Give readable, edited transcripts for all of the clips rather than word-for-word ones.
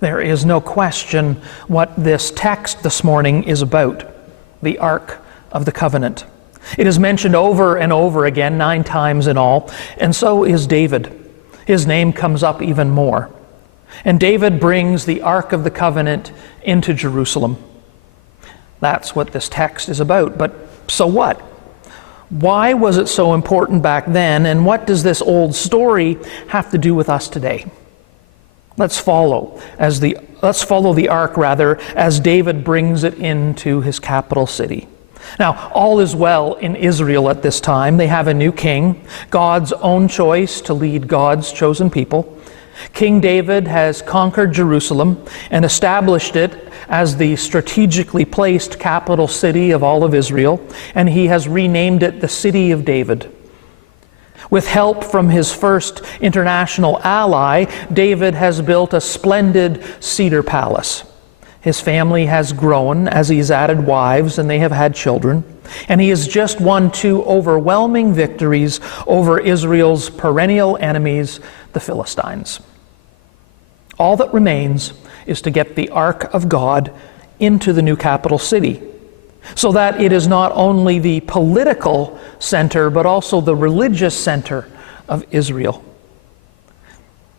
There is no question what this text this morning is about, the Ark of the Covenant. It is mentioned over and over again, 9 times in all, and so is David. His name comes up even more. And David brings the Ark of the Covenant into Jerusalem. That's what this text is about. But so what? Why was it so important back then, and what does this old story have to do with us today? Let's follow the ark as David brings it into his capital city. Now, all is well in Israel at this time. They have a new king, God's own choice to lead God's chosen people. King David has conquered Jerusalem and established it as the strategically placed capital city of all of Israel, and he has renamed it the City of David. With help from his first international ally, David has built a splendid cedar palace. His family has grown as he's added wives and they have had children, and he has just won 2 overwhelming victories over Israel's perennial enemies, the Philistines. All that remains is to get the Ark of God into the new capital city, so that it is not only the political center, but also the religious center of Israel.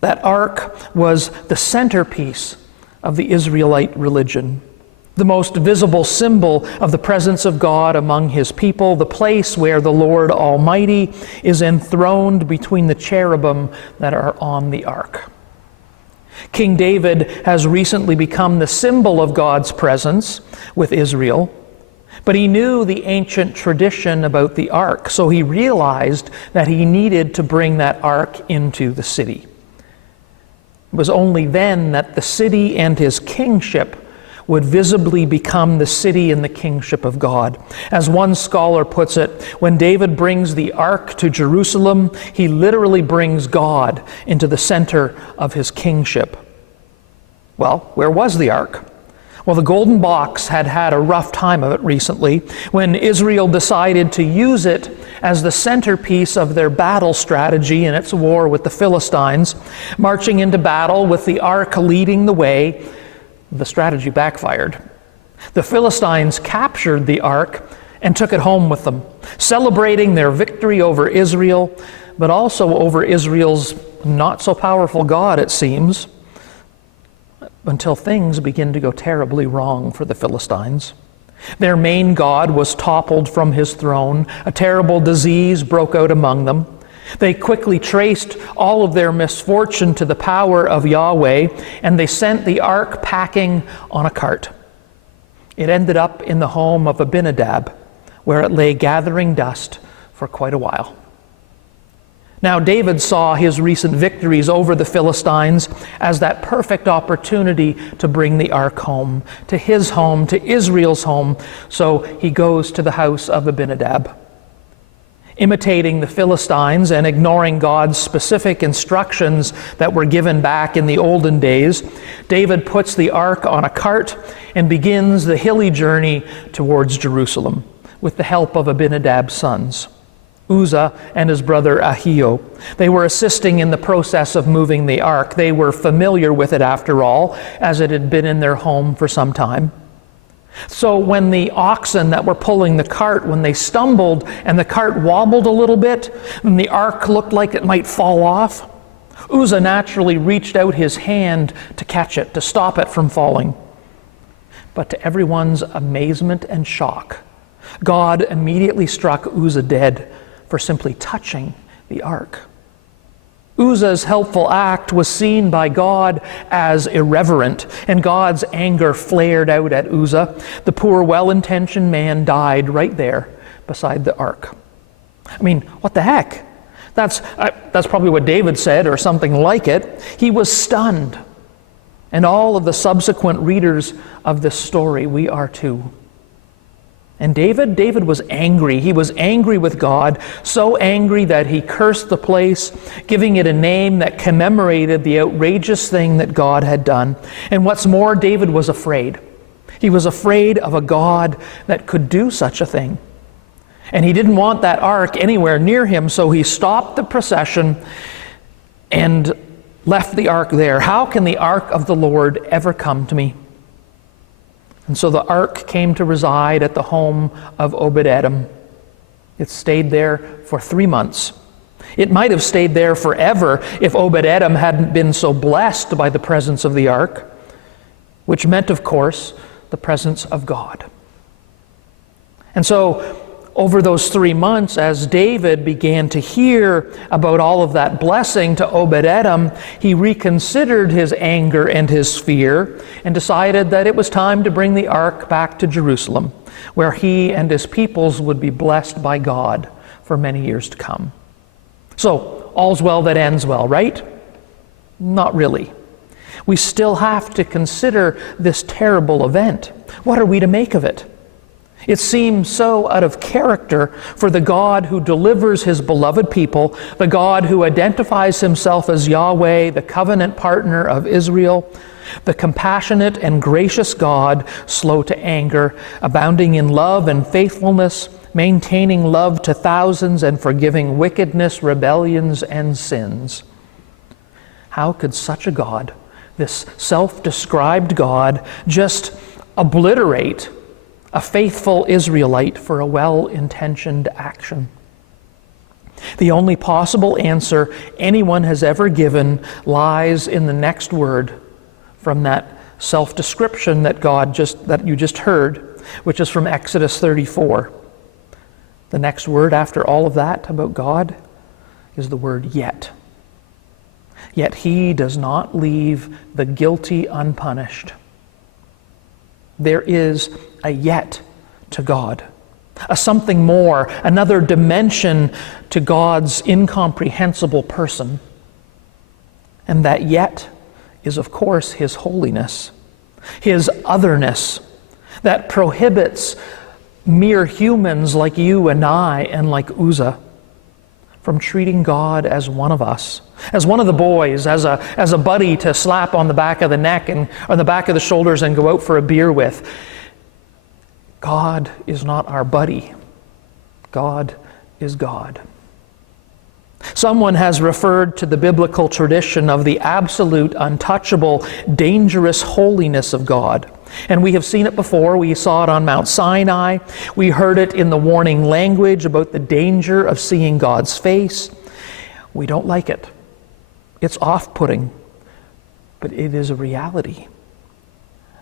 That ark was the centerpiece of the Israelite religion, the most visible symbol of the presence of God among his people, the place where the Lord Almighty is enthroned between the cherubim that are on the ark. King David has recently become the symbol of God's presence with Israel, but he knew the ancient tradition about the ark, so he realized that he needed to bring that ark into the city. It was only then that the city and his kingship would visibly become the city and the kingship of God. As one scholar puts it, when David brings the ark to Jerusalem, he literally brings God into the center of his kingship. Well, where was the ark? Well, the golden box had had a rough time of it recently when Israel decided to use it as the centerpiece of their battle strategy in its war with the Philistines. Marching into battle with the ark leading the way, the strategy backfired. The Philistines captured the ark and took it home with them, celebrating their victory over Israel, but also over Israel's not-so-powerful God, it seems, until things begin to go terribly wrong for the Philistines. Their main god was toppled from his throne. A terrible disease broke out among them. They quickly traced all of their misfortune to the power of Yahweh, and they sent the ark packing on a cart. It ended up in the home of Abinadab, where it lay gathering dust for quite a while. Now, David saw his recent victories over the Philistines as that perfect opportunity to bring the ark home, to Israel's home, so he goes to the house of Abinadab. Imitating the Philistines and ignoring God's specific instructions that were given back in the olden days, David puts the ark on a cart and begins the hilly journey towards Jerusalem with the help of Abinadab's sons, Uzzah and his brother Ahio. They were assisting in the process of moving the ark. They were familiar with it after all, as it had been in their home for some time. So when the oxen that were pulling the cart, when they stumbled and the cart wobbled a little bit, and the ark looked like it might fall off, Uzzah naturally reached out his hand to catch it, to stop it from falling. But to everyone's amazement and shock, God immediately struck Uzzah dead for simply touching the ark. Uzzah's helpful act was seen by God as irreverent, and God's anger flared out at Uzzah. The poor, well-intentioned man died right there beside the ark. I mean, what the heck? That's probably what David said, or something like it. He was stunned. And all of the subsequent readers of this story, we are too. And David was angry. He was angry with God, so angry that he cursed the place, giving it a name that commemorated the outrageous thing that God had done. And what's more, David was afraid. He was afraid of a God that could do such a thing. And he didn't want that ark anywhere near him, so he stopped the procession and left the ark there. How can the ark of the Lord ever come to me? And so the ark came to reside at the home of Obed-Edom. It stayed there for 3 months. It might have stayed there forever if Obed-Edom hadn't been so blessed by the presence of the ark, which meant, of course, the presence of God. And so, over those 3 months, as David began to hear about all of that blessing to Obed-Edom, he reconsidered his anger and his fear and decided that it was time to bring the ark back to Jerusalem, where he and his peoples would be blessed by God for many years to come. So, all's well that ends well, right? Not really. We still have to consider this terrible event. What are we to make of it? It seems so out of character for the God who delivers his beloved people, the God who identifies himself as Yahweh, the covenant partner of Israel, the compassionate and gracious God, slow to anger, abounding in love and faithfulness, maintaining love to thousands and forgiving wickedness, rebellions, and sins. How could such a God, this self-described God, just obliterate a faithful Israelite for a well-intentioned action? The only possible answer anyone has ever given lies in the next word from that self-description that you just heard, which is from Exodus 34. The next word after all of that about God is the word yet. Yet he does not leave the guilty unpunished. There is a yet to God, a something more, another dimension to God's incomprehensible person. And that yet is, of course, his holiness, his otherness that prohibits mere humans like you and I and like Uzzah from treating God as one of us, as one of the boys, as a buddy to slap on the back of the neck and on the back of the shoulders and go out for a beer with. God is not our buddy. God is God. Someone has referred to the biblical tradition of the absolute, untouchable, dangerous holiness of God. And we have seen it before. We saw it on Mount Sinai. We heard it in the warning language about the danger of seeing God's face. We don't like it. It's off-putting, but it is a reality.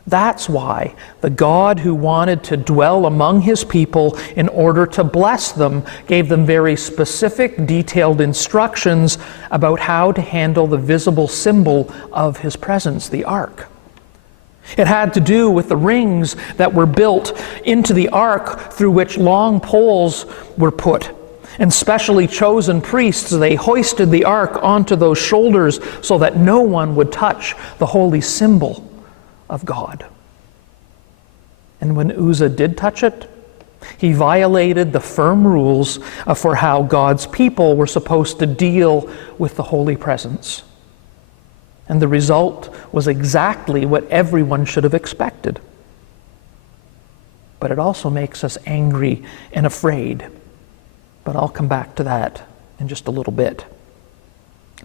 That's why the God who wanted to dwell among his people in order to bless them gave them very specific, detailed instructions about how to handle the visible symbol of his presence, the ark. It had to do with the rings that were built into the ark through which long poles were put. And specially chosen priests, they hoisted the ark onto those shoulders so that no one would touch the holy symbol of God. And when Uzzah did touch it, he violated the firm rules for how God's people were supposed to deal with the holy presence. And the result was exactly what everyone should have expected. But it also makes us angry and afraid. But I'll come back to that in just a little bit.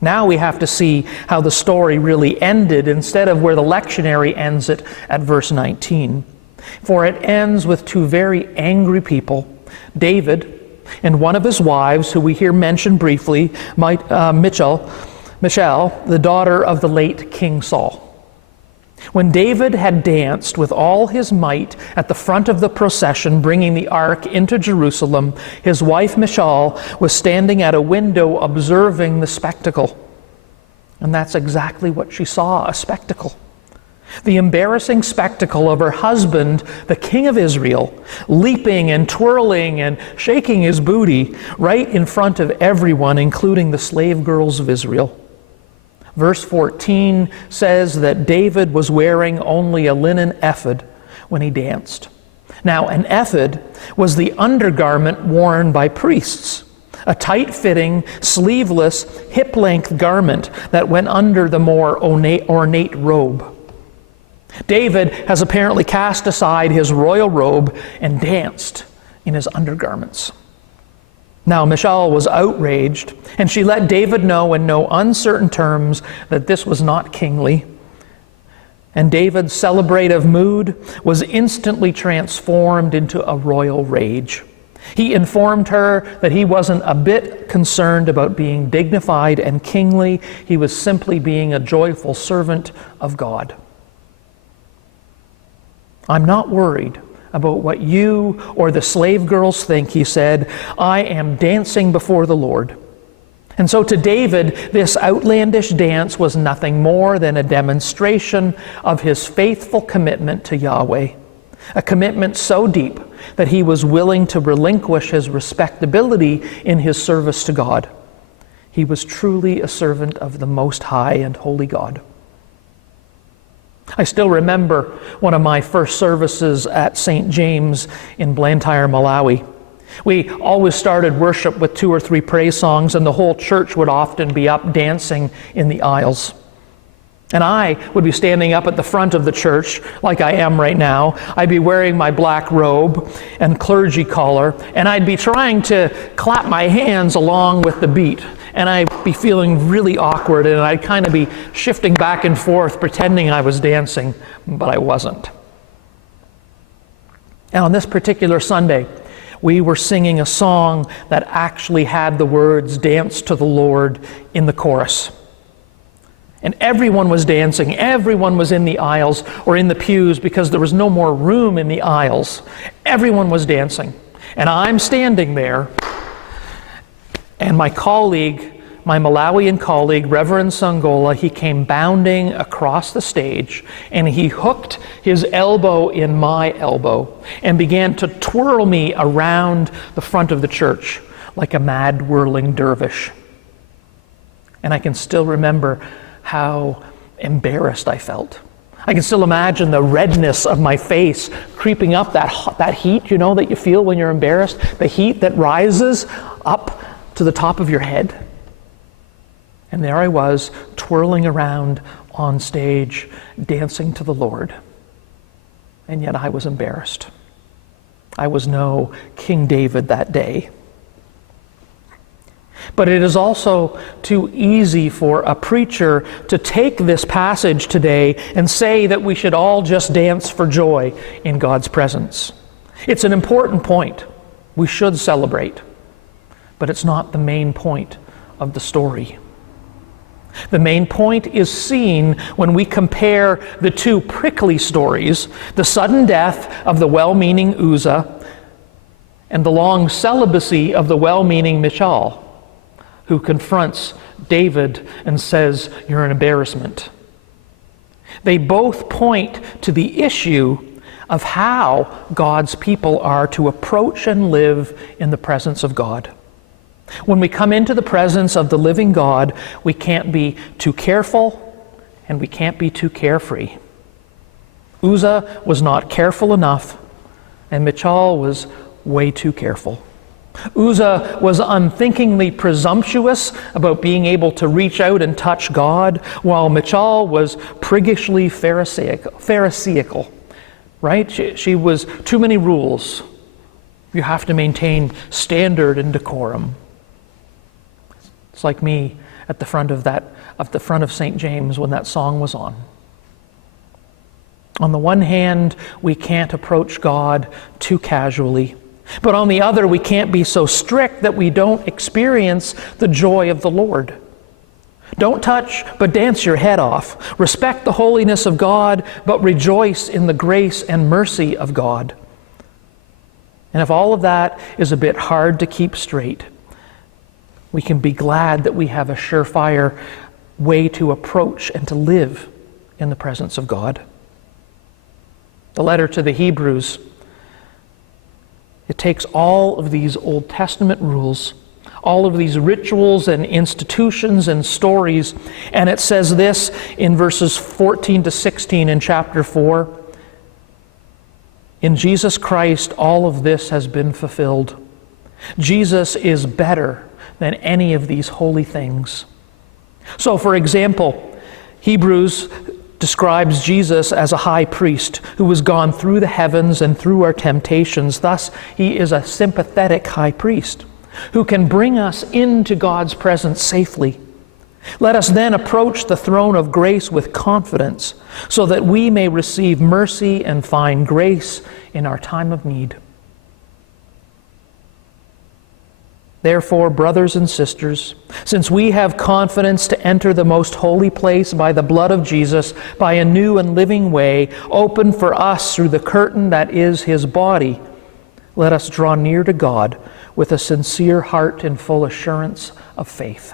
Now we have to see how the story really ended instead of where the lectionary ends it at verse 19. For it ends with two very angry people, David and one of his wives, who we hear mentioned briefly, Michal, the daughter of the late King Saul. When David had danced with all his might at the front of the procession bringing the ark into Jerusalem, his wife Michal was standing at a window observing the spectacle. And that's exactly what she saw, a spectacle. The embarrassing spectacle of her husband, the king of Israel, leaping and twirling and shaking his booty right in front of everyone, including the slave girls of Israel. Verse 14 says that David was wearing only a linen ephod when he danced. Now, an ephod was the undergarment worn by priests, a tight-fitting, sleeveless, hip-length garment that went under the more ornate robe. David has apparently cast aside his royal robe and danced in his undergarments. Now Michal was outraged, and she let David know in no uncertain terms that this was not kingly. And David's celebrative mood was instantly transformed into a royal rage. He informed her that he wasn't a bit concerned about being dignified and kingly. He was simply being a joyful servant of God. I'm not worried about what you or the slave girls think, he said. I am dancing before the Lord. And so to David, this outlandish dance was nothing more than a demonstration of his faithful commitment to Yahweh, a commitment so deep that he was willing to relinquish his respectability in his service to God. He was truly a servant of the Most High and Holy God. I still remember one of my first services at St. James in Blantyre, Malawi. We always started worship with 2 or 3 praise songs, and the whole church would often be up dancing in the aisles. And I would be standing up at the front of the church, like I am right now. I'd be wearing my black robe and clergy collar, and I'd be trying to clap my hands along with the beat. And I'd be feeling really awkward, and I'd kind of be shifting back and forth, pretending I was dancing, but I wasn't. And on this particular Sunday, we were singing a song that actually had the words "Dance to the Lord" in the chorus. And everyone was dancing. Everyone was in the aisles or in the pews because there was no more room in the aisles. Everyone was dancing. And I'm standing there, and my colleague, my Malawian colleague, Reverend Sangola, he came bounding across the stage, and he hooked his elbow in my elbow and began to twirl me around the front of the church like a mad whirling dervish. And I can still remember how embarrassed I felt. I can still imagine the redness of my face creeping up, that heat, you know, that you feel when you're embarrassed, the heat that rises up to the top of your head. And there I was, twirling around on stage, dancing to the Lord. And yet I was embarrassed. I was no King David that day. But it is also too easy for a preacher to take this passage today and say that we should all just dance for joy in God's presence. It's an important point. We should celebrate. But it's not the main point of the story. The main point is seen when we compare the 2 prickly stories, the sudden death of the well-meaning Uzzah and the long celibacy of the well-meaning Michal, who confronts David and says, "You're an embarrassment." They both point to the issue of how God's people are to approach and live in the presence of God. When we come into the presence of the living God, we can't be too careful and we can't be too carefree. Uzzah was not careful enough, and Michal was way too careful. Uzzah was unthinkingly presumptuous about being able to reach out and touch God, while Michal was priggishly pharisaical, right? She was too many rules. You have to maintain standard and decorum. It's like me at the front of St. James when that song was on. On the one hand, we can't approach God too casually. But on the other, we can't be so strict that we don't experience the joy of the Lord. Don't touch, but dance your head off. Respect the holiness of God, but rejoice in the grace and mercy of God. And if all of that is a bit hard to keep straight, we can be glad that we have a surefire way to approach and to live in the presence of God. The letter to the Hebrews, it takes all of these Old Testament rules, all of these rituals and institutions and stories, and it says this in verses 14 to 16 in chapter 4. In Jesus Christ, all of this has been fulfilled. Jesus is better than any of these holy things. So, for example, Hebrews describes Jesus as a high priest who has gone through the heavens and through our temptations. Thus, he is a sympathetic high priest. who can bring us into God's presence safely. Let us then approach the throne of grace with confidence, so that we may receive mercy and find grace in our time of need. Therefore, brothers and sisters, since we have confidence to enter the most holy place by the blood of Jesus, by a new and living way, opened for us through the curtain that is His body, let us draw near to God with a sincere heart and full assurance of faith.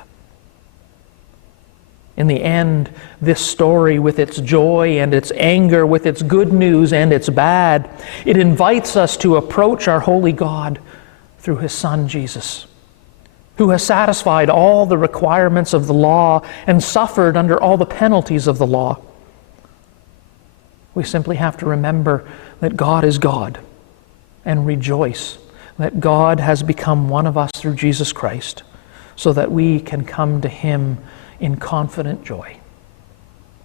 In the end, this story, with its joy and its anger, with its good news and its bad, it invites us to approach our holy God through His Son, Jesus, who has satisfied all the requirements of the law and suffered under all the penalties of the law. We simply have to remember that God is God and rejoice that God has become one of us through Jesus Christ, so that we can come to Him in confident joy.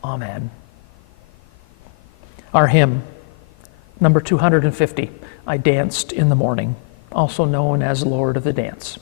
Amen. Our hymn, number 250, I Danced in the Morning, also known as Lord of the Dance.